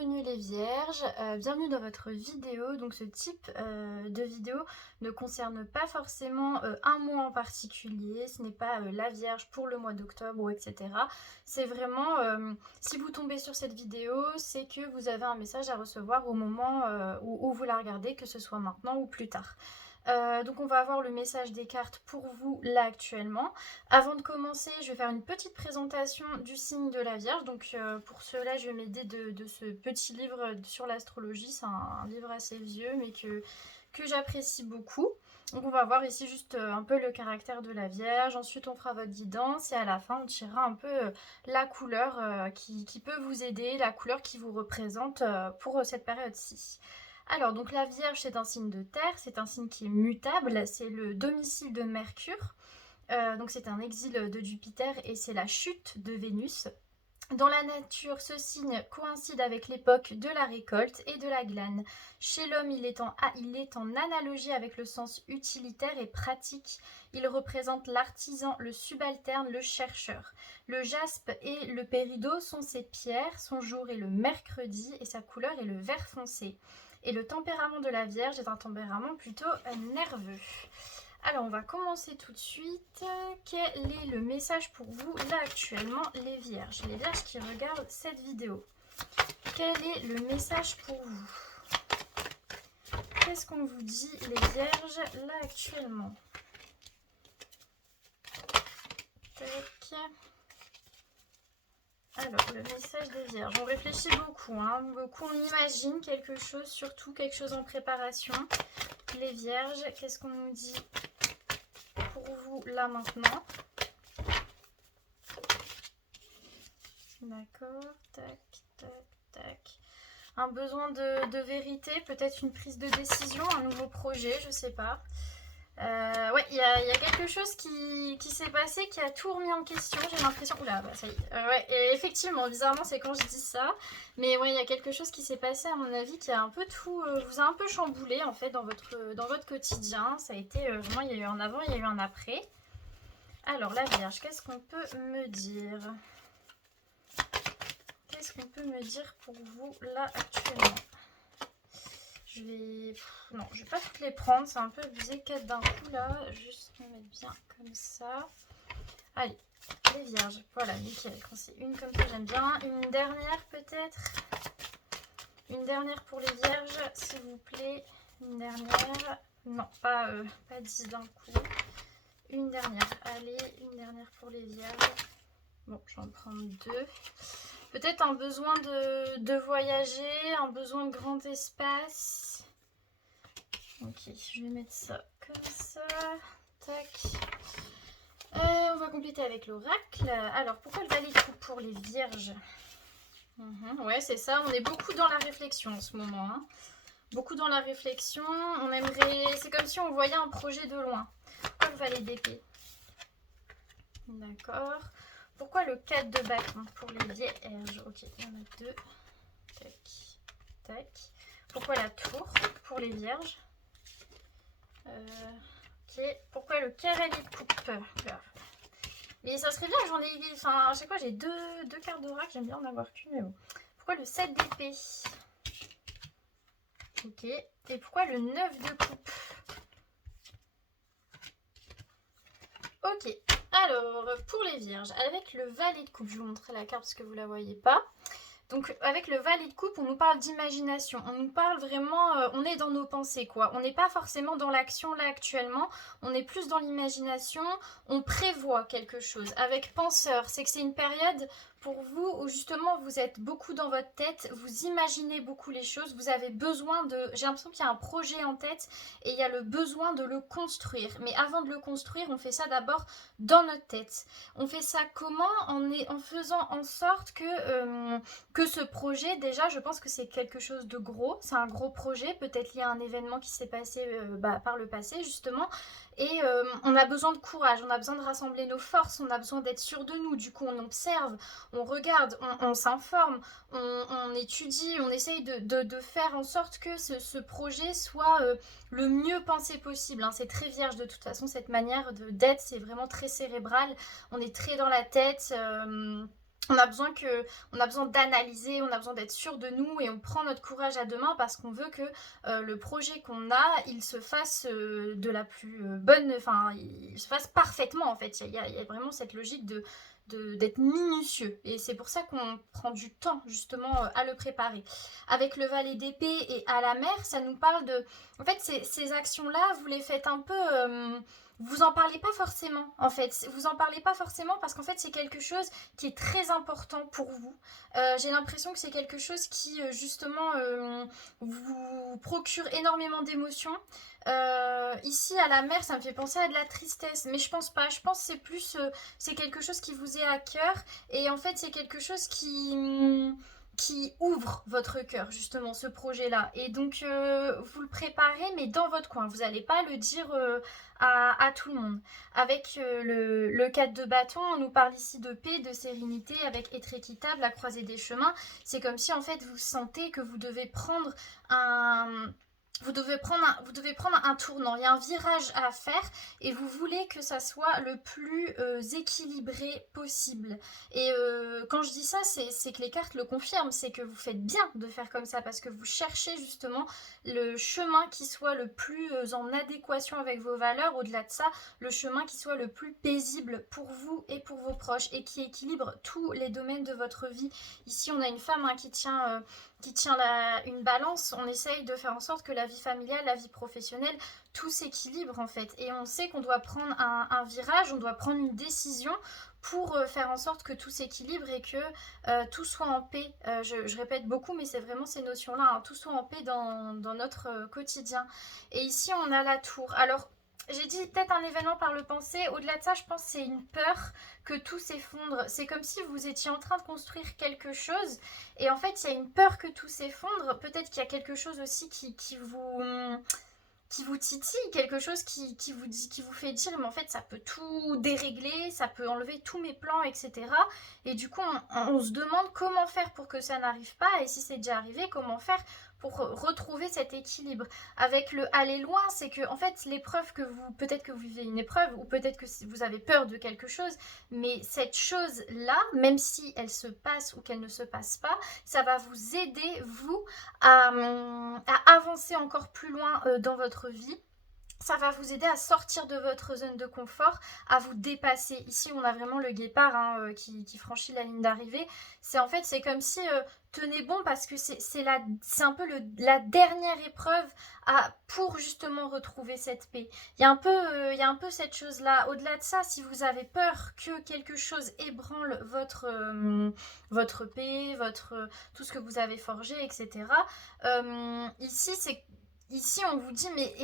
bienvenue les vierges, bienvenue dans votre vidéo. Donc ce type de vidéo ne concerne pas forcément un mois en particulier, ce n'est pas la vierge pour le mois d'octobre ou etc. C'est vraiment, si vous tombez sur cette vidéo, c'est que vous avez un message à recevoir au moment où vous la regardez, que ce soit maintenant ou plus tard. Donc on va avoir le message des cartes pour vous là actuellement. Avant de commencer, je vais faire une petite présentation du signe de la Vierge. Donc pour cela, je vais m'aider de ce petit livre sur l'astrologie. C'est un livre assez vieux mais que j'apprécie beaucoup. Donc on va voir ici juste un peu le caractère de la Vierge. Ensuite on fera votre guidance et à la fin on tirera un peu la couleur qui peut vous aider, la couleur qui vous représente pour cette période-ci. Alors, donc la Vierge, c'est un signe de terre, c'est un signe qui est mutable, c'est le domicile de Mercure, donc c'est un exil de Jupiter et c'est la chute de Vénus. Dans la nature, ce signe coïncide avec l'époque de la récolte et de la glane. Chez l'homme, il est en analogie avec le sens utilitaire et pratique. Il représente l'artisan, le subalterne, le chercheur. Le jaspe et le péridot sont ses pierres, son jour est le mercredi et sa couleur est le vert foncé. Et le tempérament de la Vierge est un tempérament plutôt nerveux. Alors on va commencer tout de suite. Quel est le message pour vous là actuellement les vierges qui regardent cette vidéo? Quel est le message pour vous? Qu'est-ce qu'on vous dit les vierges là actuellement? Tac. Alors, le message des vierges, on réfléchit beaucoup, beaucoup on imagine quelque chose, surtout quelque chose en préparation. Les vierges, qu'est-ce qu'on nous dit pour vous là maintenant? D'accord, tac, tac, tac. Un besoin de vérité, peut-être une prise de décision, un nouveau projet, je sais pas. Ouais, il y a quelque chose qui s'est passé, qui a tout remis en question, j'ai l'impression. Oula, bah ça y est. Ouais, et effectivement, bizarrement, c'est quand je dis ça. Mais ouais, il y a quelque chose qui s'est passé, à mon avis, qui a un peu tout. Vous a un peu chamboulé, en fait, dans votre quotidien. Ça a été vraiment, il y a eu un avant, il y a eu un après. Alors, la Vierge, qu'est-ce qu'on peut me dire? Qu'est-ce qu'on peut me dire pour vous, là, actuellement? Je vais... Non, je vais pas toutes les prendre, c'est un peu abusé, 4 d'un coup là, juste me mettre bien comme ça. Allez, les vierges, voilà, nickel, quand c'est une comme ça j'aime bien. Une dernière peut-être? Une dernière pour les vierges, s'il vous plaît. Une dernière, non, pas 10 d'un coup. Une dernière, allez, une dernière pour les vierges. Bon, je vais en prendre 2. Peut-être un besoin de voyager, un besoin de grand espace. Ok, je vais mettre ça comme ça. Tac. On va compléter avec l'oracle. Alors, pourquoi le valet de coupe pour les vierges? Ouais, c'est ça. On est beaucoup dans la réflexion en ce moment. Beaucoup dans la réflexion. On aimerait... C'est comme si on voyait un projet de loin. Pourquoi le valet d'épée? D'accord. Pourquoi le 4 de bâton pour les vierges? Ok, il y en a 2. Tac, tac. Pourquoi la tour pour les vierges? Ok. Pourquoi le cavalier de coupe? Mais ça serait bien, j'en ai... Enfin, à chaque fois, j'ai deux cartes d'oracle. J'aime bien en avoir qu'une, mais bon. Pourquoi le 7 d'épée? Ok. Et pourquoi le 9 de coupe? Ok. Alors, pour les vierges, avec le valet de coupe, je vous montrerai la carte parce que vous ne la voyez pas. Donc avec le valet de coupe, on nous parle d'imagination, on nous parle vraiment, on est dans nos pensées quoi. On n'est pas forcément dans l'action là actuellement, on est plus dans l'imagination, on prévoit quelque chose. Avec penseur, c'est que c'est une période pour vous où justement vous êtes beaucoup dans votre tête, vous imaginez beaucoup les choses, vous avez besoin de... J'ai l'impression qu'il y a un projet en tête et il y a le besoin de le construire. Mais avant de le construire, on fait ça d'abord dans notre tête. On fait ça comment? En faisant en sorte que ce projet, déjà, je pense que c'est quelque chose de gros. C'est un gros projet, peut-être lié à un événement qui s'est passé par le passé, justement. Et on a besoin de courage, on a besoin de rassembler nos forces, on a besoin d'être sûr de nous. Du coup, on observe, on regarde, on s'informe, on étudie, on essaye de faire en sorte que ce projet soit le mieux pensé possible. C'est très vierge de toute façon, cette manière d'être, c'est vraiment très cérébral. On est très dans la tête. on a besoin d'analyser, on a besoin d'être sûr de nous et on prend notre courage à deux mains parce qu'on veut que le projet qu'on a, il se fasse de la plus bonne, enfin, il se fasse parfaitement en fait. Il y a vraiment cette logique d'être minutieux et c'est pour ça qu'on prend du temps justement à le préparer. Avec le valet d'épée et à la mer, ça nous parle de... En fait, ces actions-là, vous les faites un peu... vous en parlez pas forcément en fait, vous en parlez pas forcément parce qu'en fait c'est quelque chose qui est très important pour vous. J'ai l'impression que c'est quelque chose qui justement vous procure énormément d'émotions. Ici à la mer ça me fait penser à de la tristesse mais je pense pas, je pense que c'est plus c'est quelque chose qui vous est à cœur et en fait c'est quelque chose qui ouvre votre cœur justement ce projet là et donc vous le préparez mais dans votre coin, vous n'allez pas le dire à tout le monde. Avec le 4 de bâton, on nous parle ici de paix, de sérénité, avec être équitable, la croisée des chemins. C'est comme si en fait vous sentez que vous devez prendre un... vous devez prendre un tournant, il y a un virage à faire et vous voulez que ça soit le plus équilibré possible. Et quand je dis ça, c'est que les cartes le confirment, c'est que vous faites bien de faire comme ça parce que vous cherchez justement le chemin qui soit le plus en adéquation avec vos valeurs, au-delà de ça, le chemin qui soit le plus paisible pour vous et pour vos proches et qui équilibre tous les domaines de votre vie. Ici, on a une femme qui tient une balance, on essaye de faire en sorte que la vie familiale, la vie professionnelle, tout s'équilibre en fait. Et on sait qu'on doit prendre un virage, on doit prendre une décision pour faire en sorte que tout s'équilibre et que tout soit en paix. Je répète beaucoup, mais c'est vraiment ces notions-là, hein, tout soit en paix dans notre quotidien. Et ici, on a la tour. Alors, j'ai dit peut-être un événement par le pensée. Au-delà de ça, je pense que c'est une peur que tout s'effondre. C'est comme si vous étiez en train de construire quelque chose et en fait, il y a une peur que tout s'effondre. Peut-être qu'il y a quelque chose aussi qui vous titille, quelque chose qui vous fait dire mais en fait ça peut tout dérégler, ça peut enlever tous mes plans, etc. Et du coup on se demande comment faire pour que ça n'arrive pas et si c'est déjà arrivé, comment faire pour retrouver cet équilibre. Avec le aller loin, c'est que en fait l'épreuve que vous, peut-être que vous vivez une épreuve ou peut-être que vous avez peur de quelque chose, mais cette chose-là, même si elle se passe ou qu'elle ne se passe pas, ça va vous aider, vous, à avancer encore plus loin dans votre vie. Ça va vous aider à sortir de votre zone de confort, à vous dépasser. Ici, on a vraiment le guépard qui franchit la ligne d'arrivée. C'est comme si tenez bon parce que c'est un peu la dernière épreuve pour justement retrouver cette paix. Il y a un peu cette chose-là. Au-delà de ça, si vous avez peur que quelque chose ébranle votre paix, tout ce que vous avez forgé, etc. Ici, on vous dit, mais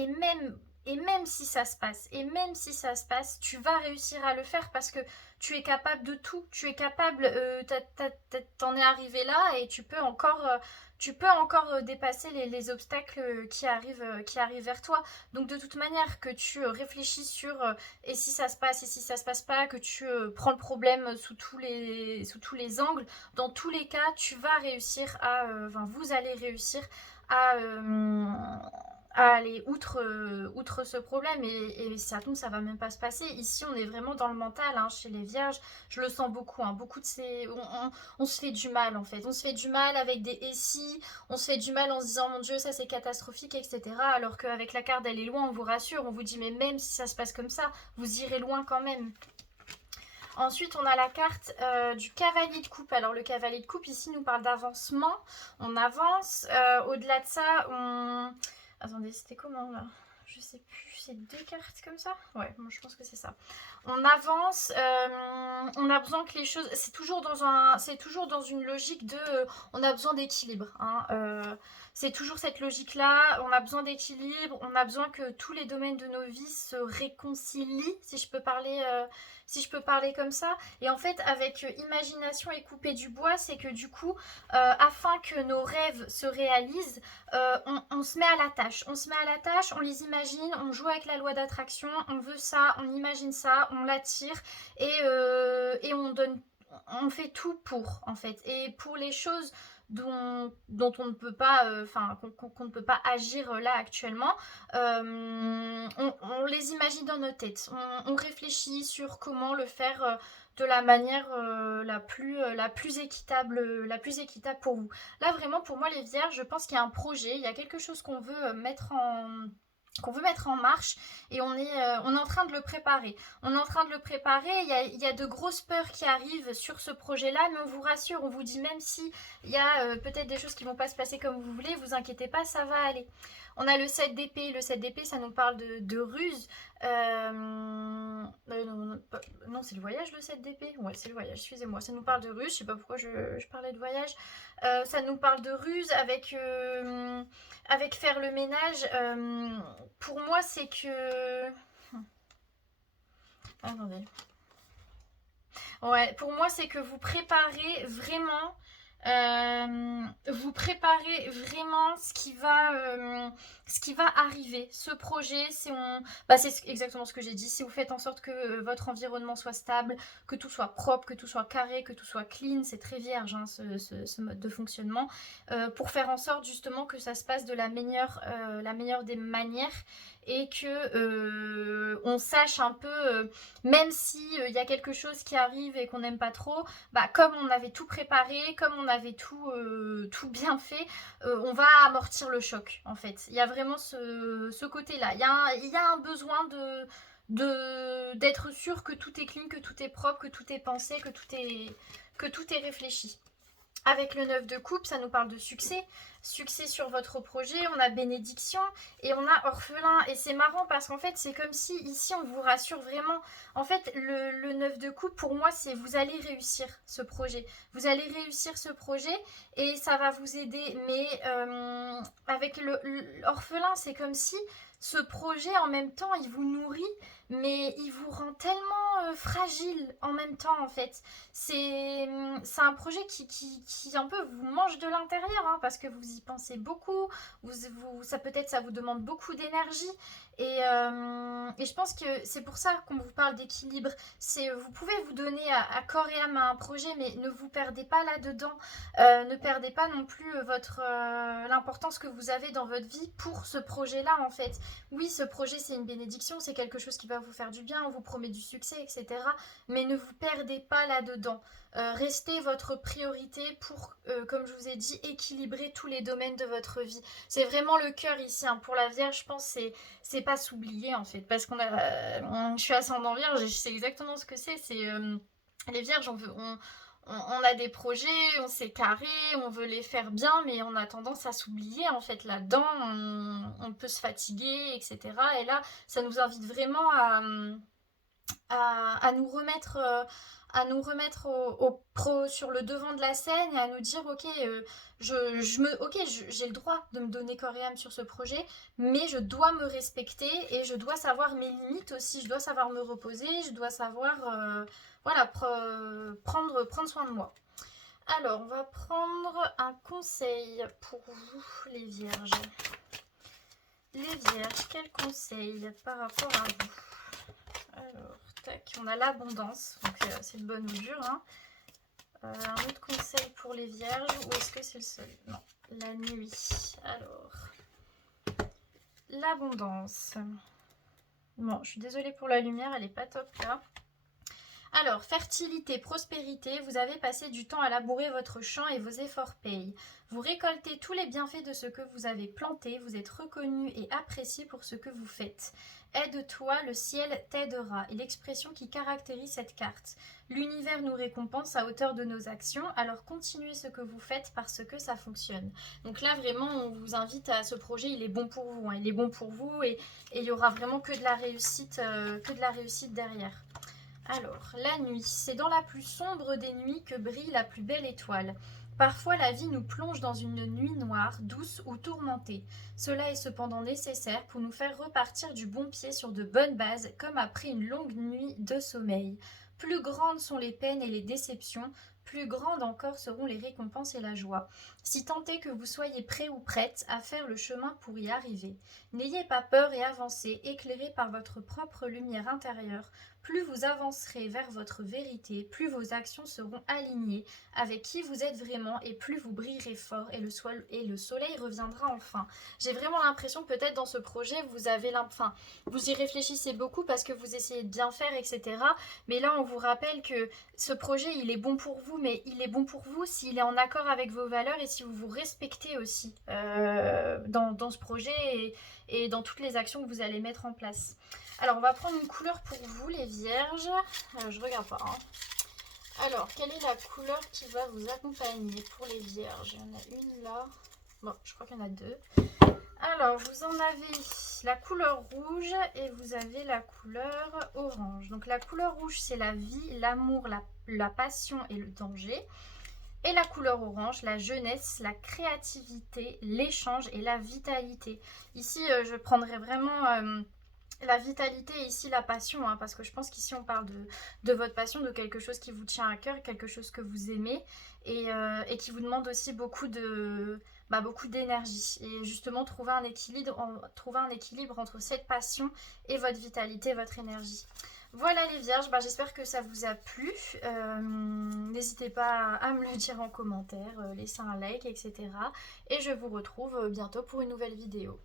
et même si ça se passe, tu vas réussir à le faire parce que tu es capable de tout. Tu es capable, t'en es arrivé là et tu peux encore dépasser les obstacles qui arrivent vers toi. Donc de toute manière, que tu réfléchis sur et si ça se passe pas, que tu prends le problème sous tous les angles, dans tous les cas, tu vas réussir vous allez réussir à aller outre ce problème et ça tombe, ça va même pas se passer. Ici on est vraiment dans le mental hein, chez les vierges, je le sens beaucoup, hein, beaucoup de ces... On se fait du mal en fait, on se fait du mal avec des et si, on se fait du mal en se disant mon dieu ça c'est catastrophique, etc. Alors qu'avec la carte d'aller loin on vous rassure, on vous dit mais même si ça se passe comme ça, vous irez loin quand même. Ensuite, on a la carte du cavalier de coupe. Alors, le cavalier de coupe, ici, nous parle d'avancement. On avance. Au-delà de ça, on... Attendez, c'était comment, là? Je sais plus. C'est deux cartes comme ça? Ouais, moi, je pense que c'est ça. On avance. On a besoin que les choses... C'est toujours dans une logique de... on a besoin d'équilibre. Hein, c'est toujours cette logique-là. On a besoin d'équilibre. On a besoin que tous les domaines de nos vies se réconcilient, si je peux parler comme ça. Et en fait, avec imagination et couper du bois, c'est que du coup, afin que nos rêves se réalisent, on se met à la tâche. On se met à la tâche, on les imagine, on joue avec la loi d'attraction, on veut ça, on imagine ça, on l'attire et on fait tout pour, en fait. Et pour les choses dont on ne peut pas, qu'on ne peut pas agir là actuellement, on les imagine dans nos têtes. On réfléchit sur comment le faire de la manière la plus équitable, pour vous. Là vraiment pour moi les vierges, je pense qu'il y a un projet, il y a quelque chose qu'on veut mettre en marche et on est en train de le préparer. On est en train de le préparer, il y a de grosses peurs qui arrivent sur ce projet-là, mais on vous rassure, on vous dit même si il y a peut-être des choses qui vont pas se passer comme vous voulez, vous inquiétez pas, ça va aller. On a le 7 d'épée, le 7 d'épée ça nous parle de ruse. Non, c'est le voyage le 7 d'épée. Ouais, c'est le voyage, excusez-moi. Ça nous parle de ruse, je sais pas pourquoi je parlais de voyage. Ça nous parle de ruse avec faire le ménage. Pour moi, c'est que... Attendez. Ouais, pour moi, c'est que vous préparez vraiment ce qui va arriver. Ce projet, c'est exactement ce que j'ai dit. Si vous faites en sorte que votre environnement soit stable, que tout soit propre, que tout soit carré, que tout soit clean, c'est très vierge hein, ce mode de fonctionnement, pour faire en sorte justement que ça se passe de la meilleure des manières et que on sache un peu, même si il y a quelque chose qui arrive et qu'on n'aime pas trop, bah, comme on avait tout préparé, comme on avait tout bien fait, on va amortir le choc en fait. Il y a vraiment ce côté-là. Il y a un besoin d'être sûr que tout est clean, que tout est propre, que tout est pensé, que tout est réfléchi. Avec le 9 de coupe, ça nous parle de succès. Succès sur votre projet, on a bénédiction et on a orphelin. Et c'est marrant parce qu'en fait, c'est comme si ici, on vous rassure vraiment. En fait, le 9 de coupe, pour moi, c'est vous allez réussir ce projet. Vous allez réussir ce projet et ça va vous aider. Mais avec l'orphelin, c'est comme si ce projet, en même temps, il vous nourrit, mais il vous rend tellement fragile en même temps, en fait. C'est un projet qui un peu vous mange de l'intérieur hein, parce que vous y pensez beaucoup, ça vous demande beaucoup d'énergie et je pense que c'est pour ça qu'on vous parle d'équilibre. Vous pouvez vous donner à corps et âme à un projet mais ne vous perdez pas là-dedans, ne perdez pas non plus l'importance que vous avez dans votre vie pour ce projet-là en fait. Oui, ce projet c'est une bénédiction, c'est quelque chose qui va vous faire du bien, on vous promet du succès, etc. Mais ne vous perdez pas là-dedans. Restez votre priorité pour, comme je vous ai dit, équilibrer tous les domaines de votre vie. C'est vraiment le cœur ici. Hein. Pour la Vierge, je pense c'est pas s'oublier en fait. Parce je suis ascendant Vierge et je sais exactement ce que c'est. Les Vierges, on a des projets, on s'est carré, on veut les faire bien, mais on a tendance à s'oublier en fait là-dedans. On peut se fatiguer, etc. Et là, ça nous invite vraiment à nous remettre sur le devant de la scène et à nous dire ok j'ai le droit de me donner corps et âme sur ce projet mais je dois me respecter et je dois savoir mes limites aussi, je dois savoir me reposer, je dois savoir voilà prendre soin de moi. Alors on va prendre un conseil pour vous les vierges. Les vierges, quel conseil par rapport à vous? Alors on a l'abondance, donc c'est de bonne augure. Hein. Un autre conseil pour les vierges, ou est-ce que c'est le seul? Non, la nuit. Alors, l'abondance. Bon, je suis désolée pour la lumière, elle n'est pas top là. Alors, fertilité, prospérité, vous avez passé du temps à labourer votre champ et vos efforts payent. Vous récoltez tous les bienfaits de ce que vous avez planté, vous êtes reconnu et apprécié pour ce que vous faites. Aide-toi, le ciel t'aidera est l'expression qui caractérise cette carte. L'univers nous récompense à hauteur de nos actions, alors continuez ce que vous faites parce que ça fonctionne. Donc là vraiment on vous invite à ce projet, il est bon pour vous, hein, il est bon pour vous et il n'y aura vraiment que de la réussite derrière. Alors, la nuit, c'est dans la plus sombre des nuits que brille la plus belle étoile. Parfois la vie nous plonge dans une nuit noire, douce ou tourmentée. Cela est cependant nécessaire pour nous faire repartir du bon pied sur de bonnes bases, comme après une longue nuit de sommeil. Plus grandes sont les peines et les déceptions, plus grandes encore seront les récompenses et la joie. Si tant est que vous soyez prêt ou prête à faire le chemin pour y arriver. N'ayez pas peur et avancez, éclairés par votre propre lumière intérieure. plus vous avancerez vers votre vérité, plus vos actions seront alignées avec qui vous êtes vraiment et plus vous brillerez fort et le soleil reviendra enfin. J'ai vraiment l'impression que peut-être dans ce projet, vous y réfléchissez beaucoup parce que vous essayez de bien faire, etc. Mais là, on vous rappelle que ce projet, il est bon pour vous, mais il est bon pour vous s'il est en accord avec vos valeurs et si vous vous respectez aussi dans ce projet et dans toutes les actions que vous allez mettre en place. Alors, on va prendre une couleur pour vous, les vierges. Je regarde pas. Hein. Alors, quelle est la couleur qui va vous accompagner pour les vierges? Il y en a une là. Bon, je crois qu'il y en a deux. Alors, vous en avez la couleur rouge et vous avez la couleur orange. Donc, la couleur rouge, c'est la vie, l'amour, la passion et le danger. Et la couleur orange, la jeunesse, la créativité, l'échange et la vitalité. Ici, je prendrais vraiment la vitalité et ici la passion, hein, parce que je pense qu'ici on parle de votre passion, de quelque chose qui vous tient à cœur, quelque chose que vous aimez et qui vous demande aussi beaucoup d'énergie. Et justement, trouver un équilibre entre cette passion et votre vitalité, votre énergie. Voilà les vierges, j'espère que ça vous a plu. N'hésitez pas à me le dire en commentaire, laissez un like, etc. Et je vous retrouve bientôt pour une nouvelle vidéo.